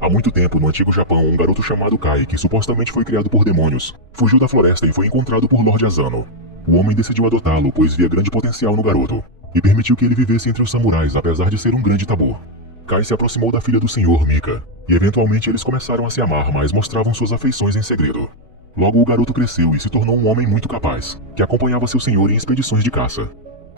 Há muito tempo, no antigo Japão, um garoto chamado Kai, que supostamente foi criado por demônios, fugiu da floresta e foi encontrado por Lord Asano. O homem decidiu adotá-lo, pois via grande potencial no garoto, e permitiu que ele vivesse entre os samurais, apesar de ser um grande tabu. Kai se aproximou da filha do senhor, Mika, e eventualmente eles começaram a se amar, mas mostravam suas afeições em segredo. Logo o garoto cresceu e se tornou um homem muito capaz, que acompanhava seu senhor em expedições de caça.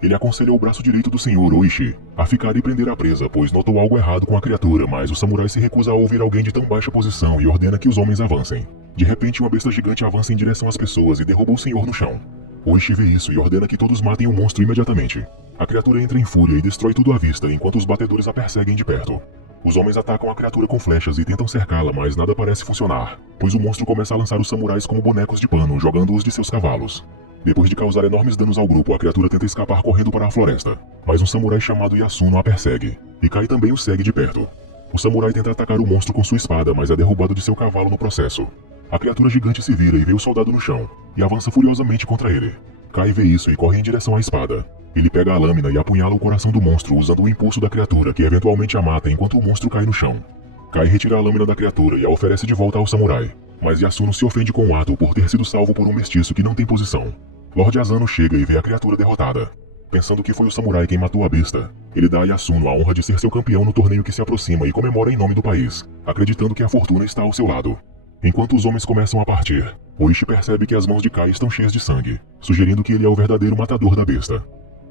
Ele aconselhou o braço direito do senhor, Oishi, a ficar e prender a presa, pois notou algo errado com a criatura, mas o samurai se recusa a ouvir alguém de tão baixa posição e ordena que os homens avancem. De repente, uma besta gigante avança em direção às pessoas e derruba o senhor no chão. Oishi vê isso e ordena que todos matem o monstro imediatamente. A criatura entra em fúria e destrói tudo à vista, enquanto os batedores a perseguem de perto. Os homens atacam a criatura com flechas e tentam cercá-la, mas nada parece funcionar, pois o monstro começa a lançar os samurais como bonecos de pano, jogando-os de seus cavalos. Depois de causar enormes danos ao grupo, a criatura tenta escapar correndo para a floresta, mas um samurai chamado Yasuno a persegue, e Kai também o segue de perto. O samurai tenta atacar o monstro com sua espada, mas é derrubado de seu cavalo no processo. A criatura gigante se vira e vê o soldado no chão, e avança furiosamente contra ele. Kai vê isso e corre em direção à espada. Ele pega a lâmina e apunhala o coração do monstro usando o impulso da criatura, que eventualmente a mata enquanto o monstro cai no chão. Kai retira a lâmina da criatura e a oferece de volta ao samurai, mas Yasuno se ofende com o ato por ter sido salvo por um mestiço que não tem posição. Lord Asano chega e vê a criatura derrotada. Pensando que foi o samurai quem matou a besta, ele dá a Yasuno a honra de ser seu campeão no torneio que se aproxima e comemora em nome do país, acreditando que a fortuna está ao seu lado. Enquanto os homens começam a partir, Oishi percebe que as mãos de Kai estão cheias de sangue, sugerindo que ele é o verdadeiro matador da besta.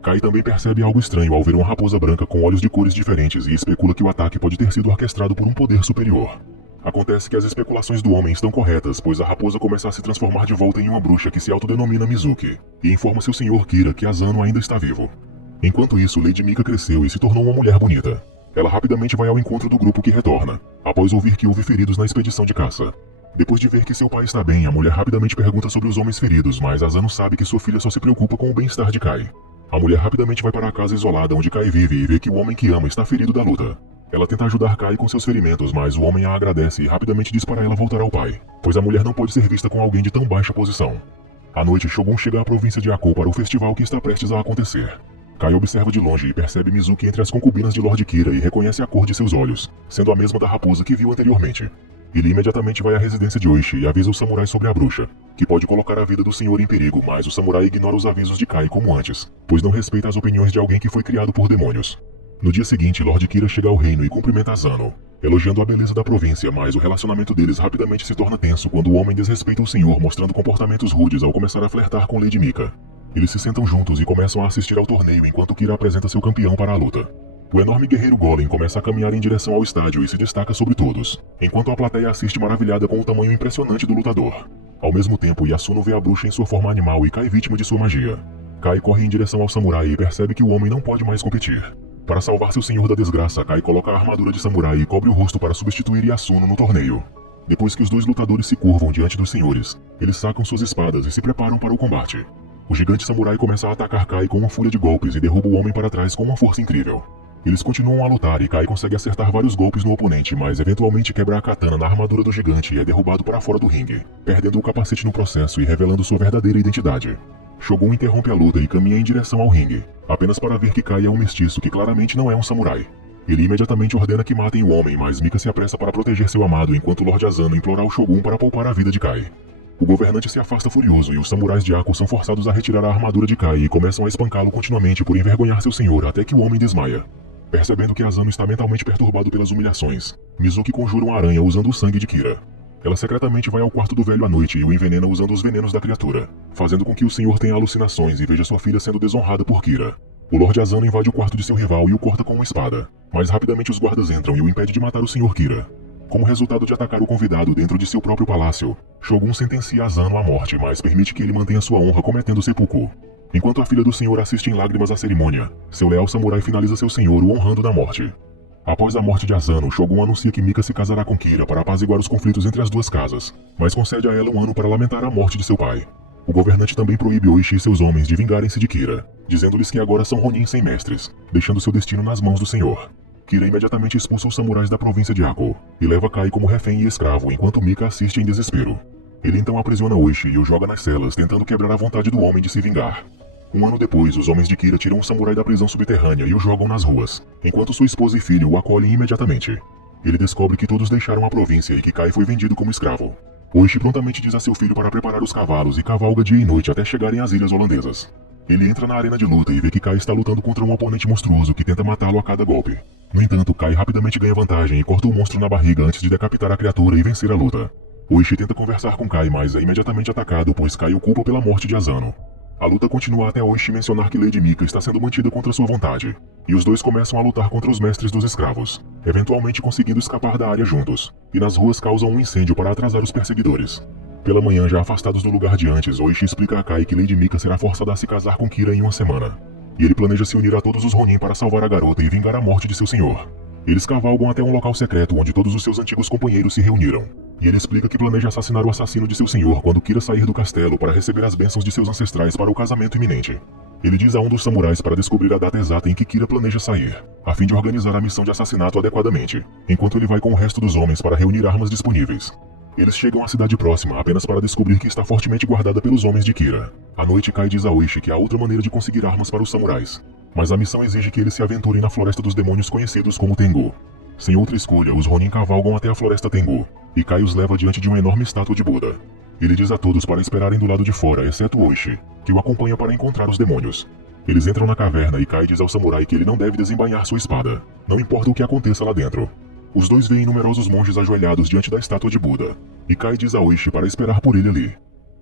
Kai também percebe algo estranho ao ver uma raposa branca com olhos de cores diferentes e especula que o ataque pode ter sido orquestrado por um poder superior. Acontece que as especulações do homem estão corretas, pois a raposa começa a se transformar de volta em uma bruxa que se autodenomina Mizuki, e informa seu senhor Kira que Asano ainda está vivo. Enquanto isso, Lady Mika cresceu e se tornou uma mulher bonita. Ela rapidamente vai ao encontro do grupo que retorna, após ouvir que houve feridos na expedição de caça. Depois de ver que seu pai está bem, a mulher rapidamente pergunta sobre os homens feridos, mas Asano sabe que sua filha só se preocupa com o bem-estar de Kai. A mulher rapidamente vai para a casa isolada onde Kai vive e vê que o homem que ama está ferido da luta. Ela tenta ajudar Kai com seus ferimentos, mas o homem a agradece e rapidamente diz para ela voltar ao pai, pois a mulher não pode ser vista com alguém de tão baixa posição. À noite, Shogun chega à província de Ako para o festival que está prestes a acontecer. Kai observa de longe e percebe Mizuki entre as concubinas de Lord Kira e reconhece a cor de seus olhos, sendo a mesma da raposa que viu anteriormente. Ele imediatamente vai à residência de Oishi e avisa o samurai sobre a bruxa, que pode colocar a vida do senhor em perigo, mas o samurai ignora os avisos de Kai como antes, pois não respeita as opiniões de alguém que foi criado por demônios. No dia seguinte, Lord Kira chega ao reino e cumprimenta Asano, elogiando a beleza da província, mas o relacionamento deles rapidamente se torna tenso quando o homem desrespeita o senhor, mostrando comportamentos rudes ao começar a flertar com Lady Mika. Eles se sentam juntos e começam a assistir ao torneio enquanto Kira apresenta seu campeão para a luta. O enorme guerreiro Golem começa a caminhar em direção ao estádio e se destaca sobre todos, enquanto a plateia assiste maravilhada com o tamanho impressionante do lutador. Ao mesmo tempo, Yasuno vê a bruxa em sua forma animal e cai vítima de sua magia. Kai corre em direção ao samurai e percebe que o homem não pode mais competir. Para salvar seu senhor da desgraça, Kai coloca a armadura de samurai e cobre o rosto para substituir Yasuno no torneio. Depois que os dois lutadores se curvam diante dos senhores, eles sacam suas espadas e se preparam para o combate. O gigante samurai começa a atacar Kai com uma fúria de golpes e derruba o homem para trás com uma força incrível. Eles continuam a lutar e Kai consegue acertar vários golpes no oponente, mas eventualmente quebra a katana na armadura do gigante e é derrubado para fora do ringue, perdendo o capacete no processo e revelando sua verdadeira identidade. Shogun interrompe a luta e caminha em direção ao ringue, apenas para ver que Kai é um mestiço que claramente não é um samurai. Ele imediatamente ordena que matem o homem, mas Mika se apressa para proteger seu amado enquanto Lord Asano implora ao Shogun para poupar a vida de Kai. O governante se afasta furioso e os samurais de Ako são forçados a retirar a armadura de Kai e começam a espancá-lo continuamente por envergonhar seu senhor até que o homem desmaia. Percebendo que Asano está mentalmente perturbado pelas humilhações, Mizuki conjura uma aranha usando o sangue de Kira. Ela secretamente vai ao quarto do velho à noite e o envenena usando os venenos da criatura, fazendo com que o senhor tenha alucinações e veja sua filha sendo desonrada por Kira. O Lord Asano invade o quarto de seu rival e o corta com uma espada, mas rapidamente os guardas entram e o impedem de matar o senhor Kira. Como resultado de atacar o convidado dentro de seu próprio palácio, Shogun sentencia Asano à morte, mas permite que ele mantenha sua honra cometendo seppuku. Enquanto a filha do senhor assiste em lágrimas à cerimônia, seu leal samurai finaliza seu senhor, o honrando na morte. Após a morte de Asano, Shogun anuncia que Mika se casará com Kira para apaziguar os conflitos entre as duas casas, mas concede a ela um ano para lamentar a morte de seu pai. O governante também proíbe Oishi e seus homens de vingarem-se de Kira, dizendo-lhes que agora são Ronin sem mestres, deixando seu destino nas mãos do senhor. Kira imediatamente expulsa os samurais da província de Ako, e leva Kai como refém e escravo, enquanto Mika assiste em desespero. Ele então aprisiona Oishi e o joga nas celas, tentando quebrar a vontade do homem de se vingar. Um ano depois, os homens de Kira tiram o samurai da prisão subterrânea e o jogam nas ruas, enquanto sua esposa e filho o acolhem imediatamente. Ele descobre que todos deixaram a província e que Kai foi vendido como escravo. Oishi prontamente diz a seu filho para preparar os cavalos e cavalga dia e noite até chegarem às ilhas holandesas. Ele entra na arena de luta e vê que Kai está lutando contra um oponente monstruoso que tenta matá-lo a cada golpe. No entanto, Kai rapidamente ganha vantagem e corta o monstro na barriga antes de decapitar a criatura e vencer a luta. Oishi tenta conversar com Kai, mas é imediatamente atacado, pois Kai o culpa pela morte de Asano. A luta continua até Oishi mencionar que Lady Mika está sendo mantida contra sua vontade, e os dois começam a lutar contra os mestres dos escravos, eventualmente conseguindo escapar da área juntos, e nas ruas causam um incêndio para atrasar os perseguidores. Pela manhã, já afastados do lugar de antes, Oishi explica a Kai que Lady Mika será forçada a se casar com Kira em uma semana, e ele planeja se unir a todos os Ronin para salvar a garota e vingar a morte de seu senhor. Eles cavalgam até um local secreto onde todos os seus antigos companheiros se reuniram, e ele explica que planeja assassinar o assassino de seu senhor quando Kira sair do castelo para receber as bênçãos de seus ancestrais para o casamento iminente. Ele diz a um dos samurais para descobrir a data exata em que Kira planeja sair, a fim de organizar a missão de assassinato adequadamente, enquanto ele vai com o resto dos homens para reunir armas disponíveis. Eles chegam à cidade próxima apenas para descobrir que está fortemente guardada pelos homens de Kira. À noite, Kai diz a Oishi que há outra maneira de conseguir armas para os samurais, mas a missão exige que eles se aventurem na Floresta dos Demônios conhecidos como Tengu. Sem outra escolha, os Ronin cavalgam até a Floresta Tengu, e Kai os leva diante de uma enorme estátua de Buda. Ele diz a todos para esperarem do lado de fora, exceto Oishi, que o acompanha para encontrar os demônios. Eles entram na caverna e Kai diz ao samurai que ele não deve desembainhar sua espada, não importa o que aconteça lá dentro. Os dois veem numerosos monges ajoelhados diante da estátua de Buda, e Kai diz a Oishi para esperar por ele ali.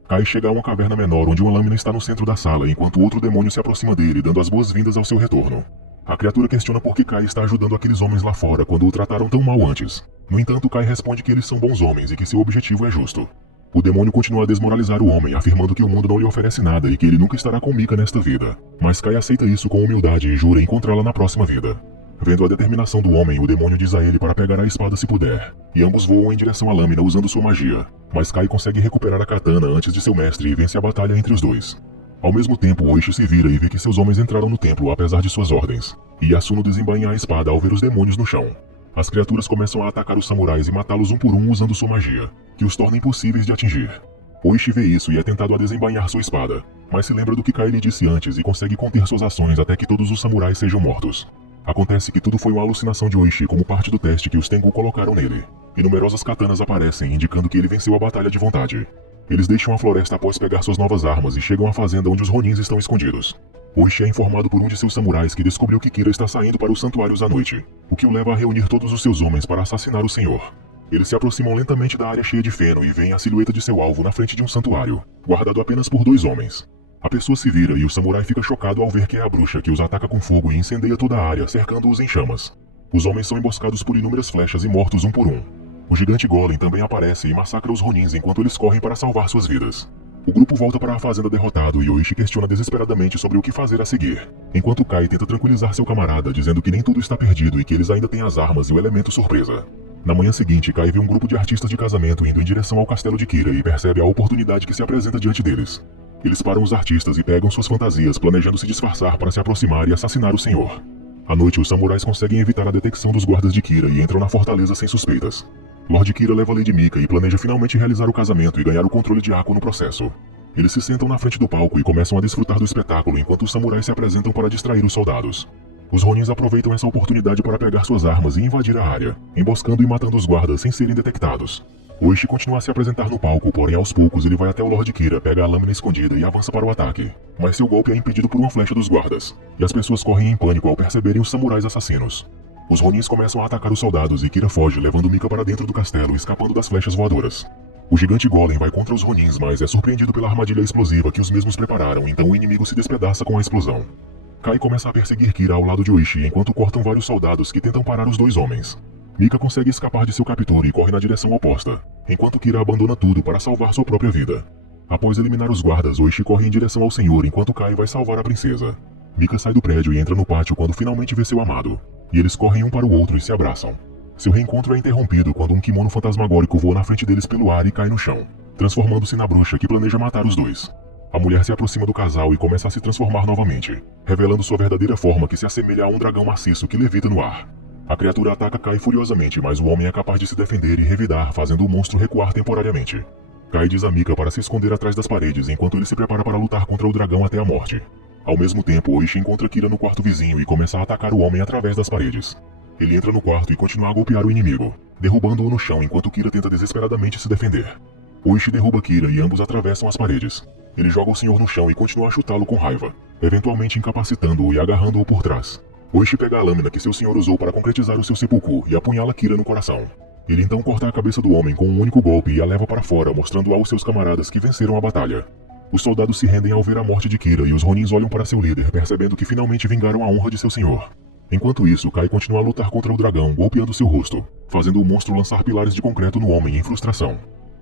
Kai chega a uma caverna menor onde uma lâmina está no centro da sala enquanto outro demônio se aproxima dele, dando as boas-vindas ao seu retorno. A criatura questiona por que Kai está ajudando aqueles homens lá fora quando o trataram tão mal antes. No entanto, Kai responde que eles são bons homens e que seu objetivo é justo. O demônio continua a desmoralizar o homem, afirmando que o mundo não lhe oferece nada e que ele nunca estará com Mika nesta vida. Mas Kai aceita isso com humildade e jura encontrá-la na próxima vida. Vendo a determinação do homem, o demônio diz a ele para pegar a espada se puder, e ambos voam em direção à lâmina usando sua magia. Mas Kai consegue recuperar a katana antes de seu mestre e vence a batalha entre os dois. Ao mesmo tempo, Oishi se vira e vê que seus homens entraram no templo apesar de suas ordens, e Yasuno desembainha a espada ao ver os demônios no chão. As criaturas começam a atacar os samurais e matá-los um por um usando sua magia, que os torna impossíveis de atingir. Oishi vê isso e é tentado a desembainhar sua espada, mas se lembra do que Kai lhe disse antes e consegue conter suas ações até que todos os samurais sejam mortos. Acontece que tudo foi uma alucinação de Oishi como parte do teste que os Tengu colocaram nele, e numerosas katanas aparecem indicando que ele venceu a batalha de vontade. Eles deixam a floresta após pegar suas novas armas e chegam à fazenda onde os Ronins estão escondidos. Oishi é informado por um de seus samurais que descobriu que Kira está saindo para os santuários à noite, o que o leva a reunir todos os seus homens para assassinar o senhor. Eles se aproximam lentamente da área cheia de feno e veem a silhueta de seu alvo na frente de um santuário, guardado apenas por 2 homens. A pessoa se vira e o samurai fica chocado ao ver que é a bruxa que os ataca com fogo e incendeia toda a área, cercando-os em chamas. Os homens são emboscados por inúmeras flechas e mortos um por um. O gigante Golem também aparece e massacra os Ronins enquanto eles correm para salvar suas vidas. O grupo volta para a fazenda derrotado e Oishi questiona desesperadamente sobre o que fazer a seguir, enquanto Kai tenta tranquilizar seu camarada, dizendo que nem tudo está perdido e que eles ainda têm as armas e o elemento surpresa. Na manhã seguinte, Kai vê um grupo de artistas de casamento indo em direção ao castelo de Kira e percebe a oportunidade que se apresenta diante deles. Eles param os artistas e pegam suas fantasias, planejando se disfarçar para se aproximar e assassinar o senhor. À noite, os samurais conseguem evitar a detecção dos guardas de Kira e entram na fortaleza sem suspeitas. Lord Kira leva Lady Mika e planeja finalmente realizar o casamento e ganhar o controle de Ako no processo. Eles se sentam na frente do palco e começam a desfrutar do espetáculo enquanto os samurais se apresentam para distrair os soldados. Os Ronins aproveitam essa oportunidade para pegar suas armas e invadir a área, emboscando e matando os guardas sem serem detectados. Oishi continua a se apresentar no palco, porém aos poucos ele vai até o Lord Kira, pega a lâmina escondida e avança para o ataque. Mas seu golpe é impedido por uma flecha dos guardas, e as pessoas correm em pânico ao perceberem os samurais assassinos. Os Ronins começam a atacar os soldados e Kira foge, levando Mika para dentro do castelo, escapando das flechas voadoras. O gigante Golem vai contra os Ronins, mas é surpreendido pela armadilha explosiva que os mesmos prepararam, então o inimigo se despedaça com a explosão. Kai começa a perseguir Kira ao lado de Oishi enquanto cortam vários soldados que tentam parar os 2 homens. Mika consegue escapar de seu captor e corre na direção oposta, enquanto Kira abandona tudo para salvar sua própria vida. Após eliminar os guardas, Oishi corre em direção ao senhor enquanto Kai vai salvar a princesa. Mika sai do prédio e entra no pátio quando finalmente vê seu amado, e eles correm um para o outro e se abraçam. Seu reencontro é interrompido quando um kimono fantasmagórico voa na frente deles pelo ar e cai no chão, transformando-se na bruxa que planeja matar os 2. A mulher se aproxima do casal e começa a se transformar novamente, revelando sua verdadeira forma que se assemelha a um dragão maciço que levita no ar. A criatura ataca Kai furiosamente, mas o homem é capaz de se defender e revidar, fazendo o monstro recuar temporariamente. Kai diz a Mika para se esconder atrás das paredes enquanto ele se prepara para lutar contra o dragão até a morte. Ao mesmo tempo, Oishi encontra Kira no quarto vizinho e começa a atacar o homem através das paredes. Ele entra no quarto e continua a golpear o inimigo, derrubando-o no chão enquanto Kira tenta desesperadamente se defender. Oishi derruba Kira e ambos atravessam as paredes. Ele joga o senhor no chão e continua a chutá-lo com raiva, eventualmente incapacitando-o e agarrando-o por trás. Oishi pega a lâmina que seu senhor usou para concretizar o seu seppuku e apunhala Kira no coração. Ele então corta a cabeça do homem com um único golpe e a leva para fora, mostrando aos seus camaradas que venceram a batalha. Os soldados se rendem ao ver a morte de Kira e os Ronins olham para seu líder, percebendo que finalmente vingaram a honra de seu senhor. Enquanto isso, Kai continua a lutar contra o dragão, golpeando seu rosto, fazendo o monstro lançar pilares de concreto no homem em frustração.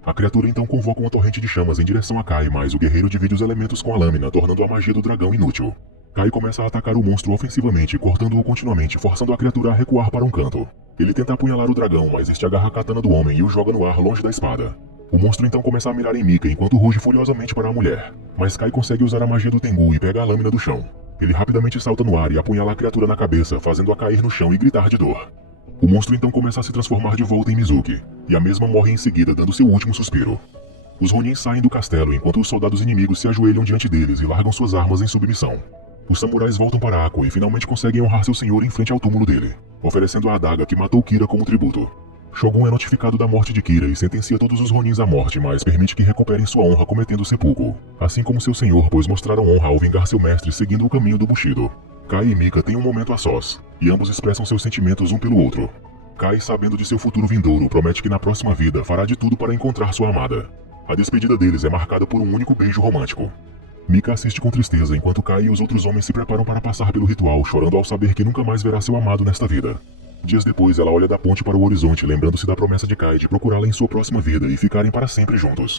A criatura então convoca uma torrente de chamas em direção a Kai, mas o guerreiro divide os elementos com a lâmina, tornando a magia do dragão inútil. Kai começa a atacar o monstro ofensivamente, cortando-o continuamente, forçando a criatura a recuar para um canto. Ele tenta apunhalar o dragão, mas este agarra a katana do homem e o joga no ar longe da espada. O monstro então começa a mirar em Mika enquanto ruge furiosamente para a mulher, mas Kai consegue usar a magia do Tengu e pega a lâmina do chão. Ele rapidamente salta no ar e apunhala a criatura na cabeça, fazendo-a cair no chão e gritar de dor. O monstro então começa a se transformar de volta em Mizuki, e a mesma morre em seguida, dando seu último suspiro. Os Ronin saem do castelo enquanto os soldados inimigos se ajoelham diante deles e largam suas armas em submissão. Os samurais voltam para Ako e finalmente conseguem honrar seu senhor em frente ao túmulo dele, oferecendo a adaga que matou Kira como tributo. Shogun é notificado da morte de Kira e sentencia todos os Ronins à morte, mas permite que recuperem sua honra cometendo seppuku, assim como seu senhor, pois mostraram honra ao vingar seu mestre seguindo o caminho do Bushido. Kai e Mika têm um momento a sós, e ambos expressam seus sentimentos um pelo outro. Kai, sabendo de seu futuro vindouro, promete que na próxima vida fará de tudo para encontrar sua amada. A despedida deles é marcada por um único beijo romântico. Mika assiste com tristeza enquanto Kai e os outros homens se preparam para passar pelo ritual, chorando ao saber que nunca mais verá seu amado nesta vida. Dias depois, ela olha da ponte para o horizonte, lembrando-se da promessa de Kai de procurá-la em sua próxima vida e ficarem para sempre juntos.